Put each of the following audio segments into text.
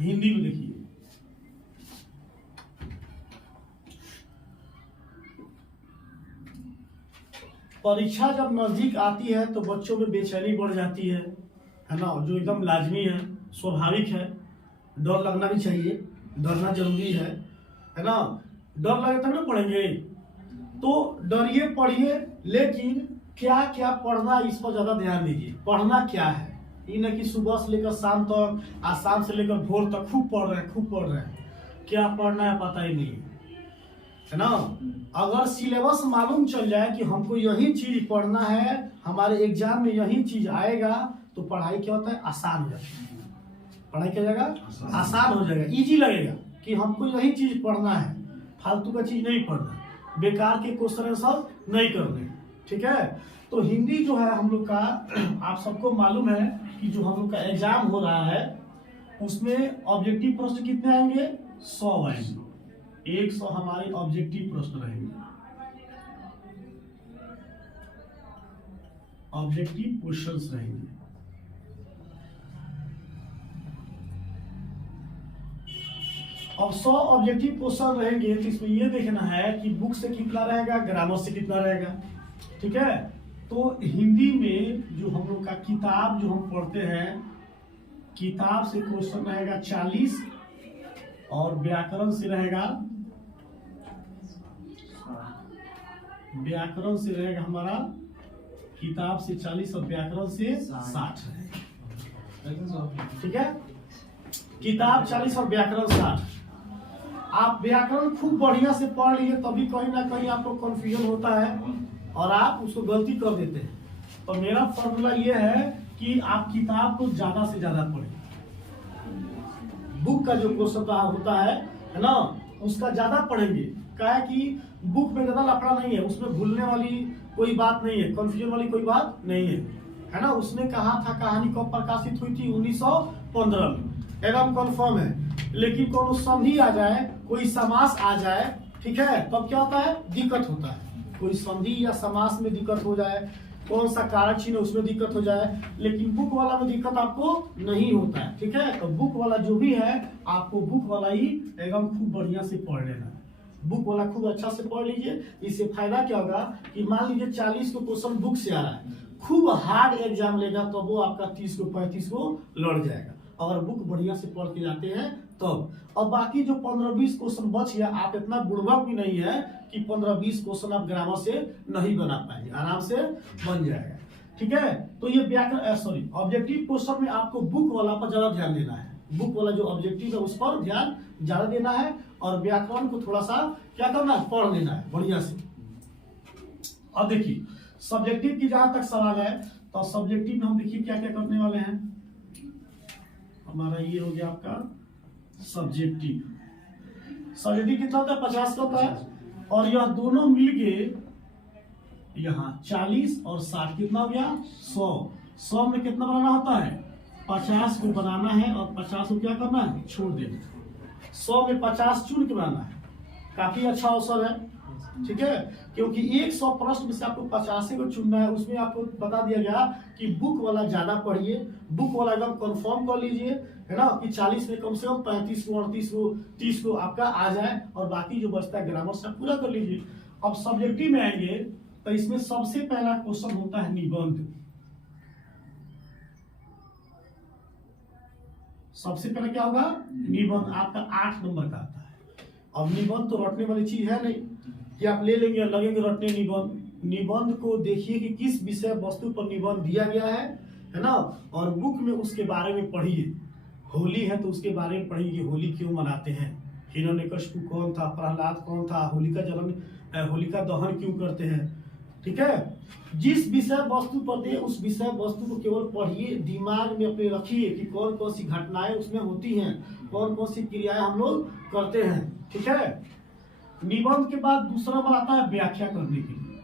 हिंदी में देखिए, परीक्षा जब नजदीक आती है तो बच्चों में बेचैनी बढ़ जाती है ना, जो एकदम लाजमी है, स्वाभाविक है। डर लगना भी चाहिए, डरना जरूरी है ना। डर लगे तब ना पढ़ेंगे। तो डरिए पढ़िए, लेकिन क्या क्या पढ़ना इस पर ज्यादा ध्यान दीजिए। पढ़ना क्या है, ये न कि सुबह से लेकर शाम तक, आज शाम से लेकर भोर तक खूब पढ़ रहे हैं, क्या पढ़ना है पता ही नहीं है ना। अगर सिलेबस मालूम चल जाए कि हमको यही चीज पढ़ना है, हमारे एग्जाम में यही चीज आएगा, तो पढ़ाई क्या होता है, आसान हो जाता है। पढ़ाई क्या जाएगा, आसान हो जाएगा, इजी लगेगा कि हमको यही चीज पढ़ना है, फालतू का चीज नहीं पढ़ना, बेकार के क्वेश्चन आंसर नहीं करने। ठीक है, तो हिंदी जो है हम लोग का, आप सबको मालूम है कि जो हम लोग का एग्जाम हो रहा है उसमें ऑब्जेक्टिव प्रश्न कितने आएंगे, 100 आएंगे। 100 हमारे ऑब्जेक्टिव प्रश्न रहेंगे, ऑब्जेक्टिव क्वेश्चंस रहेंगे। अब 100 ऑब्जेक्टिव क्वेश्चन रहेंगे, तो इसमें ये देखना है कि बुक से कितना रहेगा, ग्रामर से कितना रहेगा। ठीक है, तो हिंदी में जो हम लोग का किताब जो हम पढ़ते हैं, किताब से क्वेश्चन रहेगा 40 और व्याकरण से रहेगा, व्याकरण से रहेगा हमारा, किताब से 40 और व्याकरण से 60 रहेगा। ठीक है, किताब 40 और व्याकरण 60। आप व्याकरण खूब बढ़िया से पढ़ लिए, तभी कहीं ना कहीं आपको कंफ्यूजन होता है और आप उसको गलती कर देते हैं। तो मेरा फॉर्मूला ये है कि आप किताब को ज्यादा से ज्यादा पढ़ें। बुक का जो क्वेश्चन होता है ना, उसका ज्यादा पढ़ेंगे। क्या है कि बुक में ज्यादा लफड़ा नहीं है, उसमें भूलने वाली कोई बात नहीं है, कंफ्यूजन वाली कोई बात नहीं है ना। उसने कहा था कहानी कब प्रकाशित हुई थी, 1915 में, एकदम कंफर्म है। लेकिन कोनो संधि आ जाए, कोई समास आ जाए, ठीक है, तब क्या होता है, दिक्कत होता है। कोई संधि या समास में दिक्कत हो जाए, कौन सा कारक चिन्ह उसमें दिक्कत हो जाए, लेकिन बुक वाला में दिक्कत आपको नहीं होता है। ठीक है, तो बुक वाला जो भी है, आपको बुक वाला ही एकदम खूब बढ़िया से पढ़ लेना है। बुक वाला खूब अच्छा से पढ़ लीजिए। इससे फायदा क्या होगा कि मान लीजिए 40 को क्वेश्चन बुक से आ रहा है, खूब हार्ड एग्जाम लेगा तो वो आपका 30 को 35 को लड़ जाएगा, अगर बुक बढ़िया से पढ़ के जाते हैं तब। और बाकी जो 15-20 क्वेश्चन बच गया, आप इतना बुड़बक भी नहीं है कि 15-20 क्वेश्चन आप ग्रामर से नहीं बना पाएंगे, आराम से बन जाएगा। ठीक है, तो ये व्याकरण ऑब्जेक्टिव क्वेश्चन में आपको बुक वाला पर ज्यादा ध्यान देना है। बुक वाला जो ऑब्जेक्टिव है उस पर ध्यान ज्यादा देना है, और व्याकरण को थोड़ा सा क्या करना है, पढ़ लेना है बढ़िया से। अब देखिए सब्जेक्टिव की जहां तक सवाल है, तो सब्जेक्टिव में हम देखिए क्या क्या करने वाले हैं। हमारा ये हो गया आपका सब्जेक्टिव। सब्जेक्टिव कितना होता है, 50 का होता है, और यह दोनों मिलके यहाँ 40 और 60 कितना हो गया, 100। 100 में कितना बनाना होता है, 50 को बनाना है, और 50 को क्या करना है, छोड़ देना। 100 में 50 चुन के बनाना है, काफी अच्छा अवसर है। ठीक है, क्योंकि 100 प्रश्न में से आपको 85 को चुनना है। उसमें आपको बता दिया गया कि बुक वाला ज्यादा पढ़िए, बुक वाला एकदम कंफर्म कर लीजिए, है ना, कि 40 में कम से कम 35 को, 38 को, 30 को आपका आ जाए, और बाकी जो बचता है ग्रामर से पूरा कर लीजिए। अब सब्जेक्टिव में आएंगे तो इसमें सबसे पहला क्वेश्चन होता है निबंध। सबसे पहले क्या होगा, निबंध आपका 8 नंबर का आता है। अब निबंध तो रटने वाली चीज है नहीं कि आप ले लेंगे और लगेंगे रटने निबंध। निबंध को देखिए कि किस विषय वस्तु पर निबंध दिया गया है ना, और बुक में उसके बारे में पढ़िए। होली है तो उसके बारे में पढ़िए कि होली क्यों मनाते हैं, हिरण्यकशिपु कौन था, प्रहलाद कौन था, होलिका दहन क्यों करते हैं। ठीक है, जिस विषय वस्तु पर दे उस विषय वस्तु को केवल पढ़िए, दिमाग में अपने रखिए कि कौन कौन सी घटनाएं उसमें होती हैं, कौन कौन सी क्रियाएं हम लोग करते हैं। ठीक है, निबंध के बाद दूसरा नंबर आता है व्याख्या करने के लिए।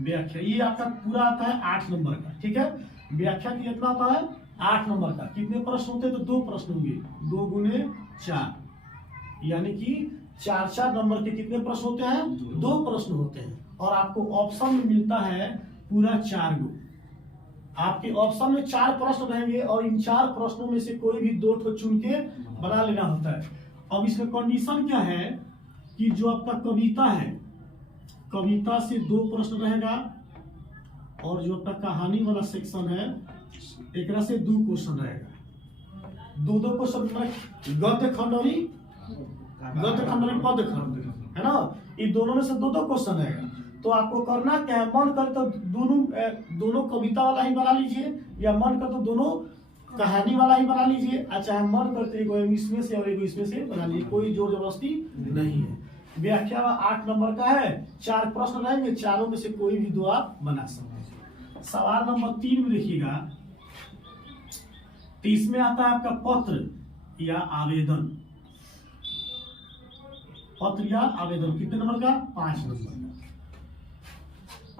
व्याख्या ये आपका पूरा आता है 8 नंबर का। ठीक है, व्याख्या की कितना आता है, 8 नंबर का। कितने प्रश्न होते हैं, तो 2 प्रश्न होंगे, 2 गुने 4, यानी कि 4 नंबर के कितने प्रश्न होते हैं, 2 प्रश्न होते हैं। और आपको ऑप्शन में मिलता है पूरा 4 गो, आपके ऑप्शन में 4 प्रश्न रहेंगे और इन 4 प्रश्नों में से कोई भी 2 ठो चुन के बना लेना होता है। अब इसमें कंडीशन क्या है कि जो आपका कविता है, कविता से 2 प्रश्न रहेगा और जो आपका कहानी वाला सेक्शन है एक से 2 क्वेश्चन रहेगा। 2 क्वेश्चन गद्य खंड और पद्य खंड है ना, ये दोनों में से 2 क्वेश्चन रहेगा। तो आपको करना क्या है, मन कर तो दोनों कविता वाला ही बना लीजिए या मन कर तो दोनों कहानी वाला ही बना लीजिए, चाहे मन करते एगो इसमें से और एगो इसमें से बना लीजिए, कोई जोर जबरदस्ती नहीं है। व्याख्या 8 नंबर का है, 4 प्रश्न रहेंगे, चारों में से कोई भी 2 आप बना सकते हैं। सवाल नंबर 3 में देखिएगा, तो इसमें आता है आपका पत्र या आवेदन। पत्र या आवेदन कितने नंबर का? 5 नंबर का।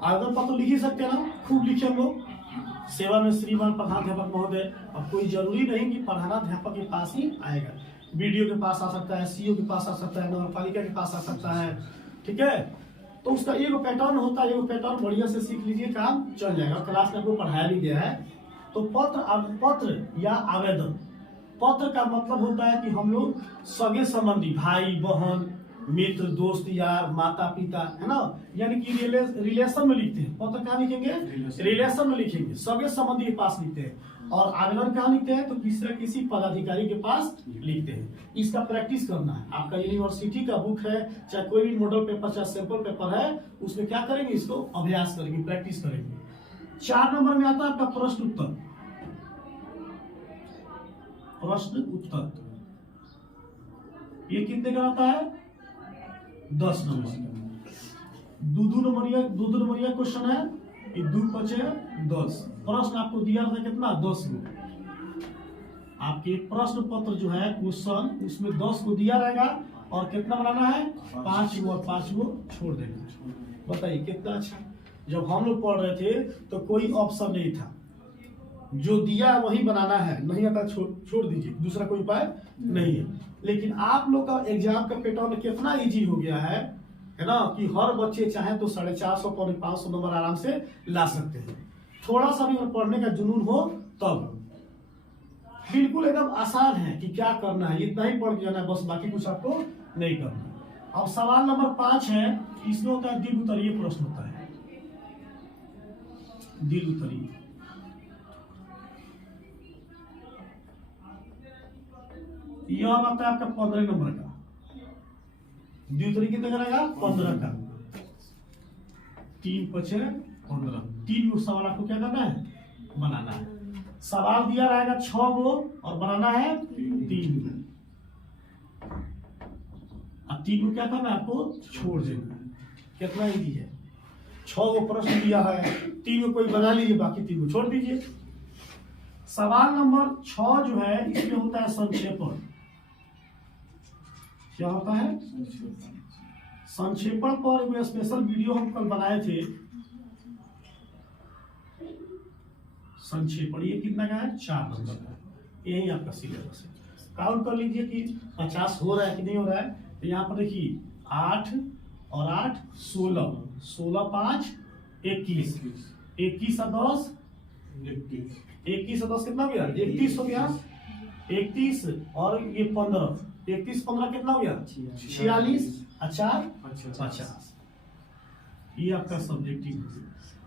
आवेदन पत्र लिख ही सकते हैं ना, खूब लिखे हम लोग। सेवा में श्रीमान प्रधानाध्यापक महोदय, अब कोई जरूरी नहीं कि प्रधानाध्यापक के पास ही आएगा, बीडीओ के पास आ सकता है, सीओ के पास आ सकता है, नगर पालिका के पास आ सकता है, ठीक है। तो उसका एगो पैटर्न होता है, एगो पैटर्न बढ़िया से सीख लीजिए, काम चल जाएगा। क्लास में आपको पढ़ाया भी गया है। तो पत्र या आवेदन, पत्र का मतलब होता है कि हम लोग सगे संबंधी, भाई बहन, मित्र, दोस्त, यार, माता पिता, है ना, यानी कि रिलेशन में लिखते हैं। पत्र कहाँ लिखेंगे? रिलेशन में लिखेंगे, सगे संबंधी के पास लिखते हैं। और आवेदन कहाँ लिखते हैं? तो किसी पदाधिकारी के पास लिखते हैं। इसका प्रैक्टिस करना है। आपका यूनिवर्सिटी का बुक है, चाहे कोई भी मॉडल पेपर, चाहे सैंपल पेपर है, उसमें क्या करेंगे? इसको अभ्यास करेंगे, प्रैक्टिस करेंगे। 4 नंबर में आता है आपका प्रश्न उत्तर। प्रश्न उत्तर ये कितने का आता है? 10 नंबर का। 2 नंबरिया क्वेश्चन है, ये 2 बचे 10। प्रश्न आपको दिया था कितना? 10 को। आपके प्रश्न पत्र जो है क्वेश्चन, उसमें 10 को दिया रहेगा और कितना बनाना है? 5 को, और 5 को छोड़ देना। बताइए कितना अच्छा। जब हम लोग पढ़ रहे थे तो कोई ऑप्शन नहीं था, जो दिया वही बनाना है, नहीं आता छोड़ दीजिए, दूसरा कोई उपाय नहीं है। लेकिन आप लोग का एग्जाम का पैटर्न कितना इजी हो गया है ना, कि हर बच्चे चाहे तो 450 पौने 500 नंबर आराम से ला सकते हैं। थोड़ा सा भी अगर पढ़ने का जुनून हो तब बिल्कुल एकदम आसान है कि क्या करना है, इतना ही पढ़ के जाना है बस, बाकी कुछ आपको नहीं करना। अब सवाल नंबर 5 है, इसमें होता है दीर्घ उत्तरीय प्रश्न होता है। दीर्घ उत्तरीय यह आता है आपका 15 नंबर का। द्वितरीय कितने का रहेगा? 15 का। 3 बचे 15। 3 सवाल आपको क्या करना है? बनाना है। सवाल दिया रहेगा 6 गो और बनाना है 3 गो। अब 3 को क्या करना है? आपको छोड़ देना है। कितना इजी है। 6 गो प्रश्न दिया है, 3 को कोई बना लीजिए, बाकी 3 को छोड़ दीजिए। सवाल नंबर 6 जो है, इसमें होता है संक्षेपण। क्या होता है? संक्षेपण पर एक स्पेशल वीडियो हम कल बनाए थे। संक्षेपण ये कितना का है? 4 नंबर का। यही आपका सिलेबस है। काउंट कर लीजिए कि 50 हो रहा है कि नहीं हो रहा है। तो यहाँ पर देखिए 8 और 8 16, 16 5 21, 21 और 10 21 और 10 कितना हो गया? 31 हो गया। 31 और ये 15, 31 15 कितना हो गया? 46 और 4 50। ये आपका सब्जेक्टिव।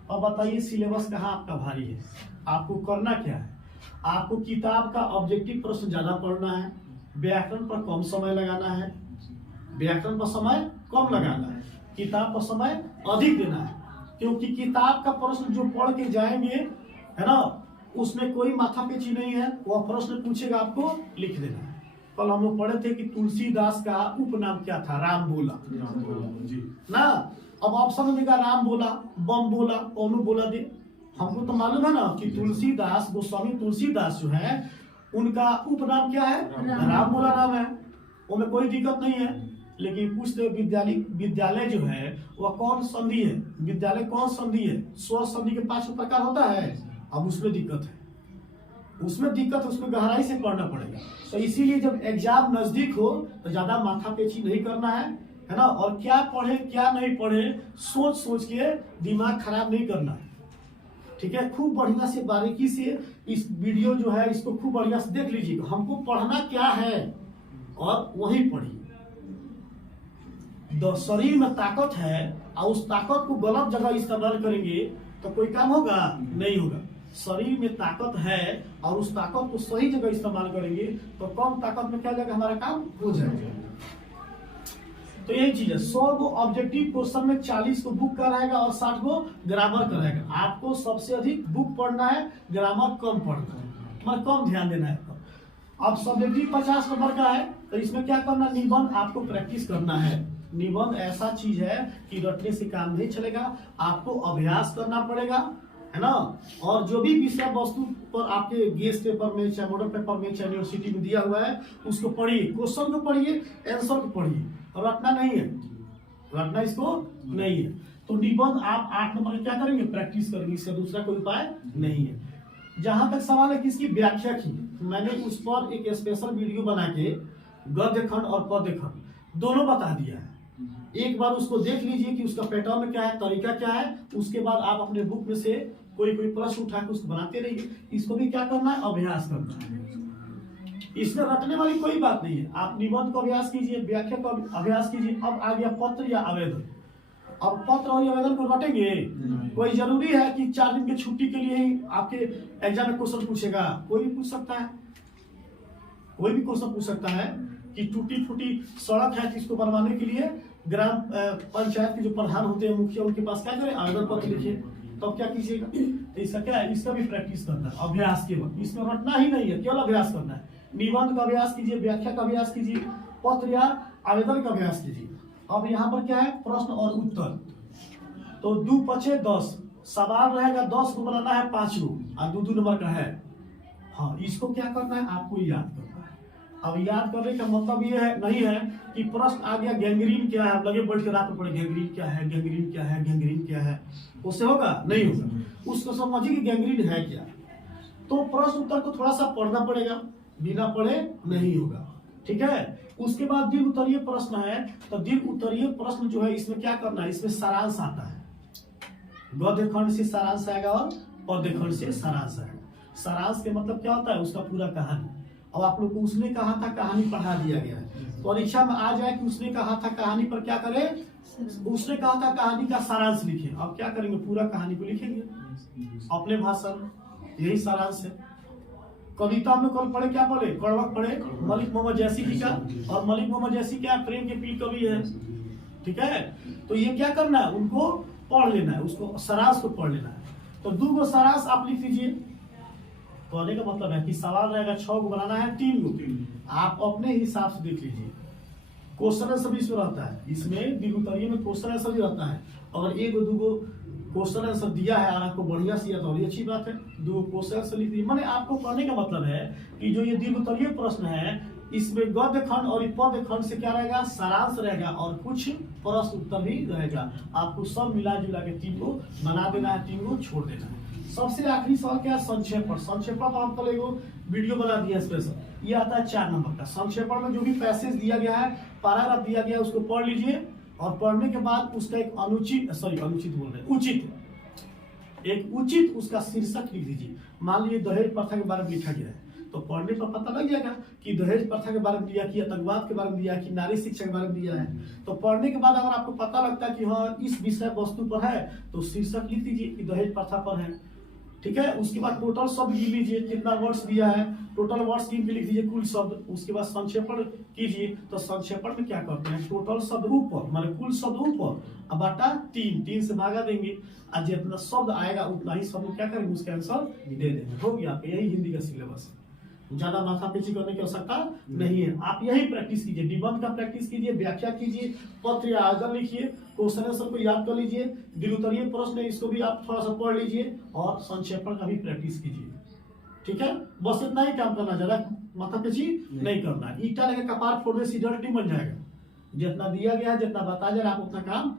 अब बताइए सिलेबस कहाँ आपका भारी है? आपको करना क्या है? आपको किताब का ऑब्जेक्टिव प्रश्न ज्यादा पढ़ना है, व्याकरण पर कम समय लगाना है, व्याकरण पर समय कम लगाना है, किताब पर समय अधिक देना है। क्योंकि किताब का प्रश्न जो पढ़ के जाएंगे, है ना, उसमें कोई माथापेची नहीं है। वह प्रश्न पूछेगा, आपको लिख देना है। कल हम लोग पढ़े थे कि तुलसीदास का उपनाम क्या था? राम बोला जी ना। अब ऑप्शन देगा राम बोला, बम बोला, ओनू बोला दे। हमको तो मालूम है ना कि तुलसीदास, गोस्वामी तुलसीदास जो है, उनका उपनाम क्या है? राम बोला नाम है। उनमें कोई दिक्कत नहीं है। लेकिन पूछते विद्यालय जो है वह कौन संधि है? विद्यालय कौन संधि है? स्व संधि के 5 प्रकार होता है। अब उसमें दिक्कत है, उसमें गहराई से पढ़ना पड़ेगा। तो इसीलिए जब एग्जाम नजदीक हो तो ज्यादा माथापेची नहीं करना है ना। और क्या पढ़े क्या नहीं पढ़े सोच के दिमाग खराब नहीं करना है, ठीक है, खूब बढ़िया से बारीकी से इस वीडियो जो है इसको खूब बढ़िया से देख लीजिए। हमको पढ़ना क्या है और वही पढ़िए। शरीर में ताकत है और उस ताकत को गलत जगह इस्तेमाल करेंगे तो कोई काम होगा? नहीं होगा। शरीर में ताकत है और उस ताकत को सही जगह इस्तेमाल करेंगे तो कम ताकत में क्या जाएगा, हमारा काम हो जाएगा। तो यही चीज है। 100 को ऑब्जेक्टिव क्वेश्चन में 40 को बुक का रहेगा और 60 को ग्रामर का रहेगा। आपको सबसे अधिक बुक पढ़ना है, ग्रामर कम पढ़ना है, मतलब कम ध्यान देना है। अब सब्जेक्टिव 50 नंबर का है तो इसमें क्या करना, निबंध आपको प्रैक्टिस करना है। निबंध ऐसा चीज है कि रटने से काम नहीं चलेगा, आपको अभ्यास करना पड़ेगा, है ना। और जो भी विषय वस्तु पर आपके गेस्ट पेपर में, चाहे मॉडल पेपर में, चाहे यूनिवर्सिटी में दिया हुआ है उसको पढ़िए, क्वेश्चन को पढ़िए, आंसर को पढ़िए। और रटना नहीं है, रटना इसको नहीं है। तो निबंध आप 8 नंबर क्या करेंगे, प्रैक्टिस करेंगे, इसका दूसरा कोई उपाय नहीं है। जहां तक सवाल है किसकी व्याख्या की, मैंने उस पर एक स्पेशल वीडियो बना के गद्य खंड और पद्य खंड दोनों बता दिया है। एक बार उसको देख लीजिए कि उसका पैटर्न क्या है, तरीका क्या है। उसके बाद आप अपने बुक में से कोई प्रश्न उठा के उसको बनाते रहिए। इसको भी क्या करना है, अभ्यास करना है। इसमें रटने वाली कोई बात नहीं है। आप निबंध को अभ्यास कीजिए, व्याख्या को अभ्यास कीजिए। अब आ गया पत्र या आवेदन। अब पत्र और आवेदन को रटेंगे, कोई जरूरी है कि 4 दिन की छुट्टी के लिए ही आपके एग्जाम में क्वेश्चन पूछेगा? कोई भी पूछ सकता है, कोई भी क्वेश्चन पूछ सकता है कि टूटी फूटी सड़क है, इसको बनवाने के लिए ग्राम पंचायत के जो प्रधान होते हैं, मुखिया, उनके पास क्या करें, आवेदन पत्र लिखिए। तो क्या कीजिएगा, तो इसका क्या है, इसका भी प्रैक्टिस करना है, अभ्यास केवल। इसमें रटना ही नहीं है, केवल अभ्यास करना है। निबंध का अभ्यास कीजिए, व्याख्या का अभ्यास कीजिए, पत्र या आवेदन का अभ्यास कीजिए। अब यहाँ पर क्या है, प्रश्न और उत्तर। तो 2 पचे 10 सवाल रहेगा, 10 को बनाना है 5 को और 2 नंबर का है। हाँ, इसको क्या करना है, आपको याद करना है। अब याद करने का मतलब ये है नहीं है कि प्रश्न आ गया गैंग्रीन क्या है, अब लगे बैठ के रात में पढ़े गैंग्रीन क्या है, गैंग्रीन क्या है, गैंग्रीन क्या है, उससे होगा नहीं होगा। उसको समझिए कि गैंग्रीन है क्या। तो प्रश्न उत्तर को थोड़ा सा पढ़ना पड़ेगा, बिना पढ़े नहीं होगा, ठीक है। उसके बाद दीर्घ उत्तरीय प्रश्न है, तो दीर्घ उत्तरीय प्रश्न जो है इसमें क्या करना है, इसमें सारांश आता है। गद्य खंड से सारांश आएगा और पद्य खंड से सारांश आएगा। सारांश के मतलब क्या होता है, उसका पूरा कहानी। अब आप लोग को उसने कहा था कहानी पढ़ा दिया गया है, तो परीक्षा में आ जाए कि उसने कहा था कहानी पर क्या करें, उसने कहा था कहानी का सारांश लिखे। अब क्या करेंगे, पूरा कहानी को लिखेंगे अपने भाषा में, यही सारांश है। कविता में कल पढ़े, क्या पढ़े, कड़वक पढ़े मलिक मोहम्मद जैसी जी का। और मलिक मोहम्मद जैसी क्या प्रेम के पीर कवि है, ठीक है। तो ये क्या करना है, उनको पढ़ लेना है, उसको सारांश को पढ़ लेना है। तो 2 को सारांश आप लिख लीजिए। कहने का मतलब है कि सवाल रहेगा 6 को बनाना है, 3 को आप अपने हिसाब से देख लीजिए। क्वेश्चन आंसर भी इसमें रहता है, इसमें दीर्घ उत्तरीय में क्वेश्चन आंसर भी रहता है। और 1-2 क्वेश्चन आंसर दिया है और आपको बढ़िया से याद, और अच्छी बात है। 2 क्वेश्चन आंसर लिख दीजिए। मैंने आपको कहने का मतलब है कि जो ये दीर्घ उत्तरीय प्रश्न है इसमें गद्य खंड और पद्य खंड से क्या रहेगा, सारांश रहेगा और कुछ प्रश्न उत्तर भी रहेगा। आपको सब मिला जुला के 3 को बना देना है, 3 को छोड़ देना है। सबसे आखिरी सवाल क्या है, संक्षेपण। संक्षेपण तो हम कल एगो वीडियो बना दिया स्पेशल, ये आता है 4 नंबर का। संक्षेपण में जो भी पैसेज दिया गया है, पैराग्राफ दिया गया है, उसको पढ़ लीजिए। और पढ़ने के बाद उसका एक उचित उसका शीर्षक लिख दीजिए। मान लीजिए दहेज प्रथा के बारे में लिखा गया है, तो पढ़ने पर पता लग जाएगा कि दहेज प्रथा के बारे में दिया, कि आतंकवाद के बारे में दिया, कि नारी शिक्षा के बारे में दिया है। तो पढ़ने के बाद अगर आपको पता लगता है कि हाँ इस विषय वस्तु पर है, तो शीर्षक लिख दीजिए कि दहेज प्रथा पर है, ठीक है। उसके बाद टोटल शब्द गिन लीजिए, कितना वर्ड्स दिया है, टोटल वर्ड्स गिन के लिख दीजिए, कुल शब्द। उसके बाद संक्षेपण कीजिए। तो संक्षेपण में क्या करते हैं, टोटल शब्द ऊपर, माने कुल शब्द ऊपर, अब बटा 3 से भागा देंगे, और जितना शब्द आएगा उतना ही शब्द क्या करेंगे, उसका आंसर दे देंगे। हो गया, यही हिंदी का सिलेबस है। ज्यादा माथापेची करने की आवश्यकता नहीं है। आप यही प्रैक्टिस कीजिए, निबंध का प्रैक्टिस कीजिए, व्याख्या कीजिए, पत्र या आवेदन लिखिए, क्वेश्चन आंसर को याद कर लीजिए, दीर्घ उत्तरीय प्रश्न है इसको भी आप थोड़ा सा पढ़ लीजिए, और संक्षेपण का भी प्रैक्टिस कीजिए, ठीक है। बस इतना ही काम करना, ज्यादा माथापेची नहीं करना। ईटा लेकर कपार फोड़ने से डर नहीं बन जाएगा। जितना दिया गया है, जितना बताया जा रहा है, आप उतना काम